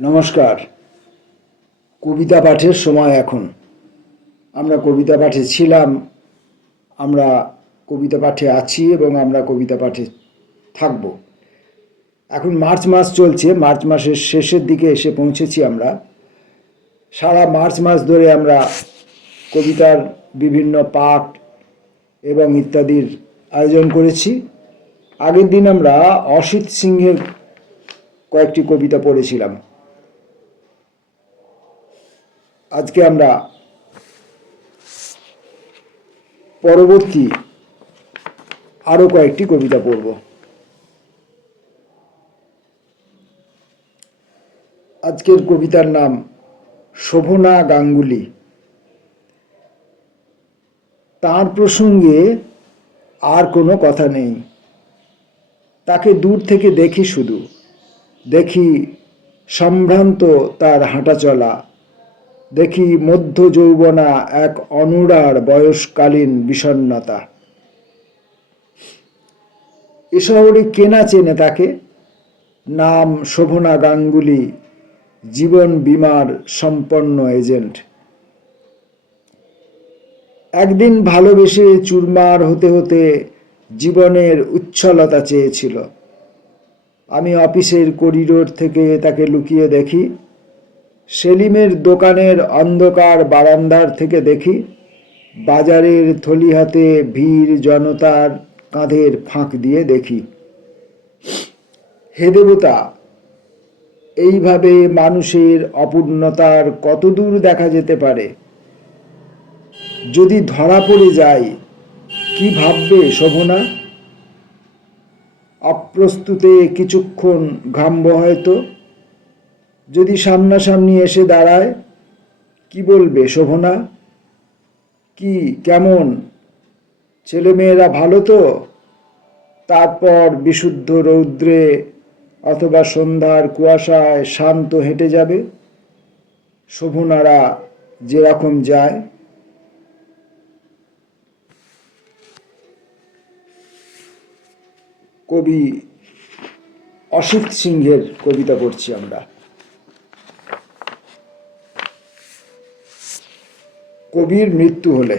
নমস্কার। কবিতা পাঠের সময় এখন। আমরা কবিতা পাঠে ছিলাম, আমরা কবিতা পাঠে আছি এবং আমরা কবিতা পাঠে থাকব। এখন মার্চ মাস চলছে, মার্চ মাসের শেষের দিকে এসে পৌঁছেছি আমরা। সারা মার্চ মাস ধরে আমরা কবিতার বিভিন্ন পাঠ এবং ইত্যাদির আয়োজন করেছি। আগের দিন আমরা অসিত সিংহের কয়েকটি কবিতা পড়েছিলাম। আজকে আমরা পরবর্তী আরো কয়েকটি কবিতা পড়ব। আজকের কবিতার নাম শোভনা গাঙ্গুলি। তার প্রসঙ্গে আর কোনো কথা নেই। তাকে দূর থেকে দেখি, শুধু দেখি সম্ভ্রান্ত তার হাঁটা চলা, দেখি মধ্য যৌবনা এক অনুরার বয়সকালীন বিষণ্ণতা। এ শহরে কে না চেনে তাকে? নাম শোভনা গাঙ্গুলি, জীবন বীমার সম্পন্ন এজেন্ট। একদিন ভালোবেসে চুরমার হতে হতে জীবনের উচ্ছলতা চেয়েছিল। আমি অফিসের করিডোর থেকে তাকে লুকিয়ে দেখি, সেলিমের দোকানের অন্ধকার বারান্দার থেকে দেখি, বাজারের থলি হাতে ভিড় জনতার কাঁধের ফাঁক দিয়ে দেখি। হে দেবতা, এইভাবে মানুষের অপূর্ণতার কতদূর দেখা যেতে পারে? যদি ধরা পড়ে যায়, কি ভাববে শোভনা? অপ্রস্তুতে কিছুক্ষণ ঘামব হয়তো। যদি সামনাসামনি এসে দাঁড়ায়, কি বলবে শোভনা? কি, কেমন, ছেলেমেয়েরা ভালো তো? তারপর বিশুদ্ধ রৌদ্রে অথবা সন্ধ্যার কুয়াশায় শান্ত হেঁটে যাবে, শোভনারা যেরকম যায়। কবি অসিত সিংহের কবিতা পড়ছি আমরা। কবির মৃত্যু হলে।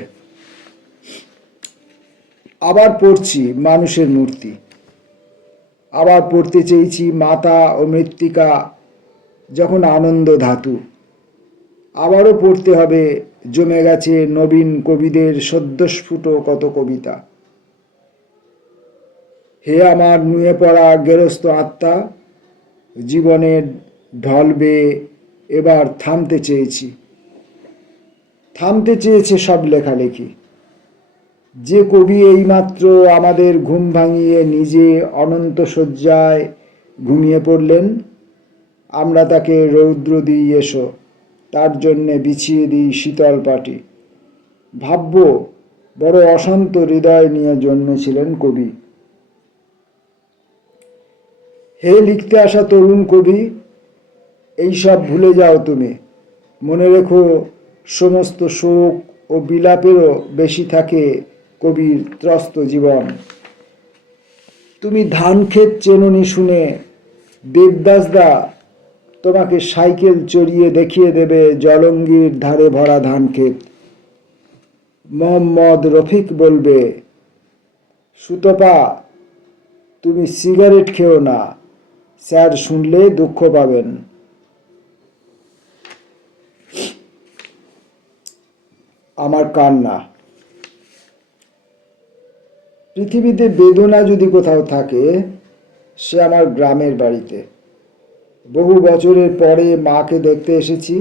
আবার পড়ছি মানুষের মূর্তি। আবার পড়তে চেয়েছি মাতা ও মৃত্তিকা যখন আনন্দ ধাতু। আবারও পড়তে হবে জমে গেছে নবীন কবিদের সদ্যস্ফুট কত কবিতা। হে আমার নুয়ে পড়া গেরস্ত আত্মা, জীবনের ঢল বেয়ে এবার থামতে চেয়েছি। থামতে চেয়েছে সব লেখালেখি। যে কবি এইমাত্র আমাদের ঘুম ভাঙিয়ে নিজে অনন্ত শয্যায় ঘুমিয়ে পড়লেন, আমরা তাকে রৌদ্র দিই এসো, তার জন্যে বিছিয়ে দিই শীতল পাটি। ভাবব বড় অশান্ত হৃদয় নিয়ে জন্মেছিলেন কবি। হে লিখতে আসা তরুণ কবি, এইসব ভুলে যাও তুমি। মনে রেখো, সমস্ত শোক ও বিলাপেরও বেশি থাকে কবির ত্রস্ত জীবন। তুমি ধান ক্ষেত চেননি শুনে দেবদাসদা তোমাকে সাইকেল চড়িয়ে দেখিয়ে দেবে জলঙ্গির ধারে ভরা ধান ক্ষেত। মোহাম্মদ রফিক বলবে, সুতপা তুমি সিগারেট খেও না, স্যার শুনলে দুঃখ পাবেন। আমার কান্না। পৃথিবীতে বেদনা যদি কোথাও থাকে, সে আমার গ্রামের বাড়িতে। বহু বছরের পরে মাকে দেখতে এসেছি।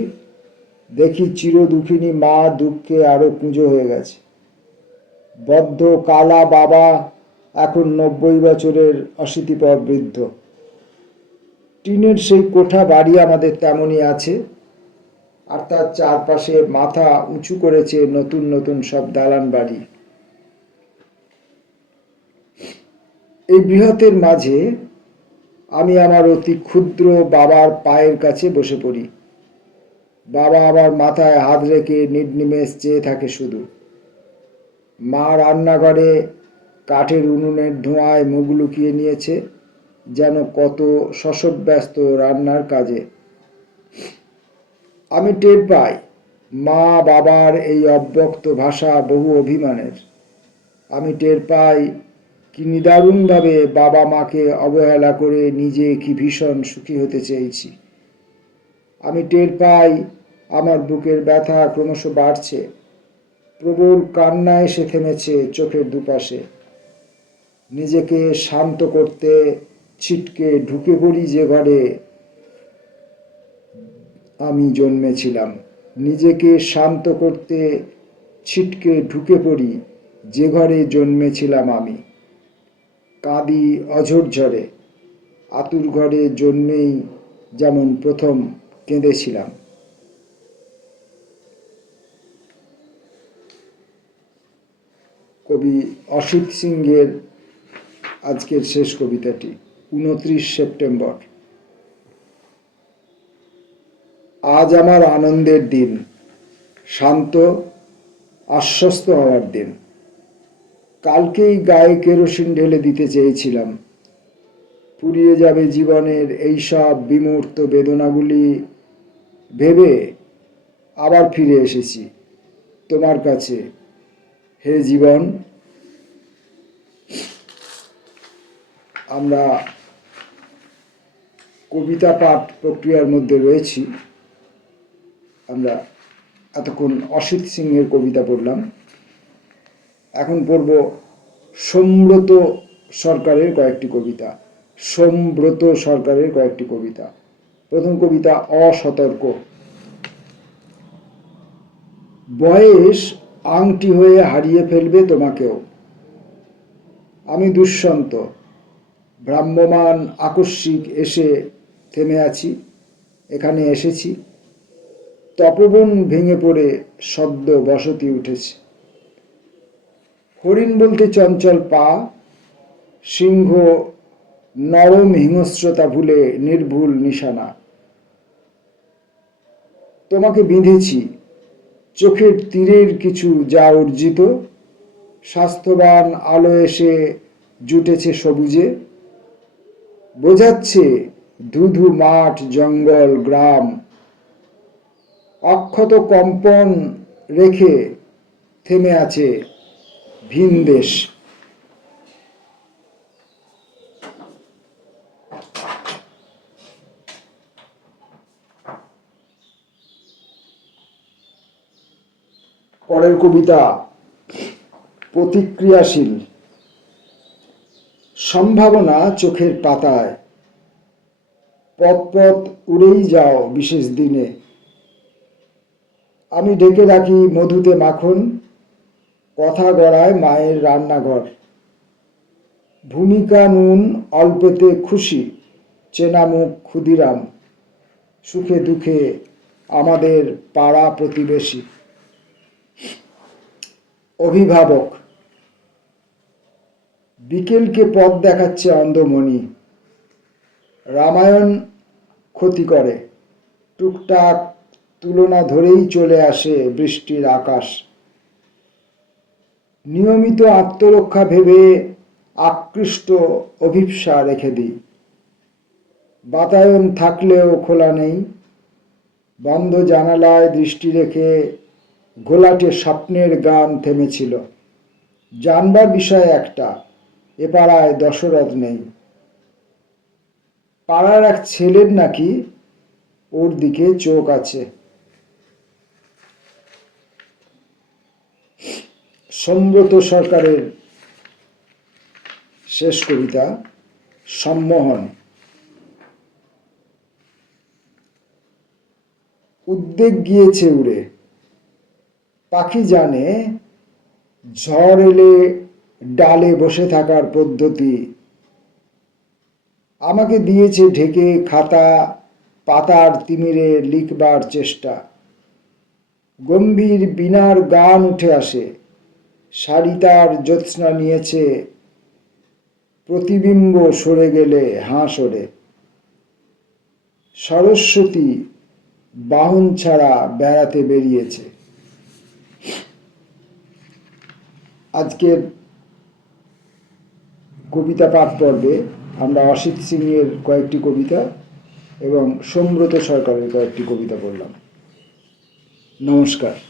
দেখি চিরদুঃখিনী মা দুঃখে আরো কুঁজো হয়ে গেছে। বদ্ধ কালা বাবা এখন 90 বছরের অশীতিপর বৃদ্ধ। টিনের সেই কোঠা বাড়ি আমাদের তেমনই আছে, আর তার চারপাশে মাথা উঁচু করেছে নতুন নতুন সব দালান বাড়ি। এই বৃহতের মাঝে আমি আমার অতি ক্ষুদ্র বাবার পায়ের কাছে বসে পড়ি। বাবা আমার মাথায় হাত রেখে নির্নিমেষ চেয়ে থাকে শুধু। মা রান্নাঘরে কাঠের উনুনের ধোঁয়ায় মুখ লুকিয়ে নিয়েছে, যেন কত শশব্যস্ত রান্নার কাজে। আমি টের পাই মা বাবার এই অব্যক্ত ভাষা বহু অভিমানের। আমি টের পাই কি নিদারুণভাবে বাবা মাকে অবহেলা করে নিজে কি ভীষণ সুখী হতে চেয়েছি। আমি টের পাই আমার বুকের ব্যথা ক্রমশ বাড়ছে, প্রবল কান্না এসে থেমেছে চোখের দুপাশে। নিজেকে শান্ত করতে ছিটকে ঢুকে পড়ি যে ঘরে আমি জন্মেছিলাম। নিজেকে শান্ত করতে ছিটকে ঢুকে পড়ি যে ঘরে জন্মেছিলাম আমি। কাঁদি অঝরঝরে, আতুর ঘরে জন্মেই যেমন প্রথম কেঁদেছিলাম। কবি অসিত সিংহের আজকের শেষ কবিতাটি, 29 সেপ্টেম্বর। আজ আমার আনন্দের দিন, শান্ত আশ্বস্ত হওয়ার দিন। কালকেই গায়ে কেরোসিন ঢেলে দিতে চেয়েছিলাম। পুড়িয়ে যাবে জীবনের এইসব বিমূর্ত বেদনাগুলি ভেবে আবার ফিরে এসেছি তোমার কাছে, হে জীবন। আমরা কবিতা পাঠ প্রক্রিয়ার মধ্যে রয়েছি। আমরা এতক্ষণ অসিত সিংহের কবিতা পড়লাম, এখন পড়ব সোমব্রত সরকারের কয়েকটি কবিতা। সোমব্রত সরকারের কয়েকটি কবিতা। প্রথম কবিতা, অসতর্ক। বয়স আংটি হয়ে হারিয়ে ফেলবে তোমাকেও। আমি দুঃসন্ত, ভ্রাম্যমান আকস্মিক এসে থেমে আছি, এখানে এসেছি। তপবন ভেঙে পড়ে সদ্য বসতি উঠেছে। হরিণ বলতে চঞ্চল পা, সিংহ নরম হিংস্রতা ভুলে নির্ভুল নিশানা। তোমাকে বিঁধেছি চোখের তীরের কিছু যা অর্জিত। স্বাস্থ্যবান আলো এসে জুটেছে সবুজে, বোঝাচ্ছে ধুধু মাঠ, জঙ্গল, গ্রাম। অক্ষত কম্পন রেখে থেমে আছে ভিন দেশ। পরের কবিতা, প্রতিক্রিয়াশীল। সম্ভাবনা চোখের পাতায়, পথ পথ উড়েই যাও বিশেষ দিনে। আমি ঢেকে রাখি মধুতে মাখন, কথা গড়ায় মায়ের রান্নাঘর। ভূমিকা নুন অল্পেতে খুশি, চেনা মুখ ক্ষুদিরাম। সুখে দুঃখে আমাদের পাড়া প্রতিবেশী। অভিভাবক। বিকেলকে পথ দেখাচ্ছে অন্ধমণি। রামায়ণ ক্ষতি করে, টুকটাক তুলনা ধরেই চলে আসে বৃষ্টির আকাশ। নিয়মিত আত্মরক্ষা ভেবে আকৃষ্ট অভিপ্সা রেখে দিই। বাতায়ন থাকলেও খোলা নেই, বন্ধ জানালায় দৃষ্টি রেখে ঘোলাটে স্বপ্নের গান থেমেছিল। জানবার বিষয় একটা, এ পাড়ায় দশরথ নেই। পাড়ার এক ছেলের নাকি ওর দিকে চোখ আছে। সোমব্রত সরকারের শেষ কবিতা, সম্মোহন। উদ্বেগ গিয়েছে উড়ে, পাখি জানে ঝড় এলে ডালে বসে থাকার পদ্ধতি। আমাকে দিয়েছে ঢেকে খাতা, পাতার তিমিরে লিখবার চেষ্টা। গম্ভীর বীণার গান উঠে আসে, সারিতার জ্যোৎস্না নিয়েছে প্রতিবিম্ব সরে গেলে হাঁ সরে। সরস্বতী বাহন ছাড়া বেড়াতে বেরিয়েছে। আজকের কবিতা পাঠ পর্বে আমরা অসিত সিংয়ের কয়েকটি কবিতা এবং সম্ব্রত সরকারের কয়েকটি কবিতা পড়লাম। নমস্কার।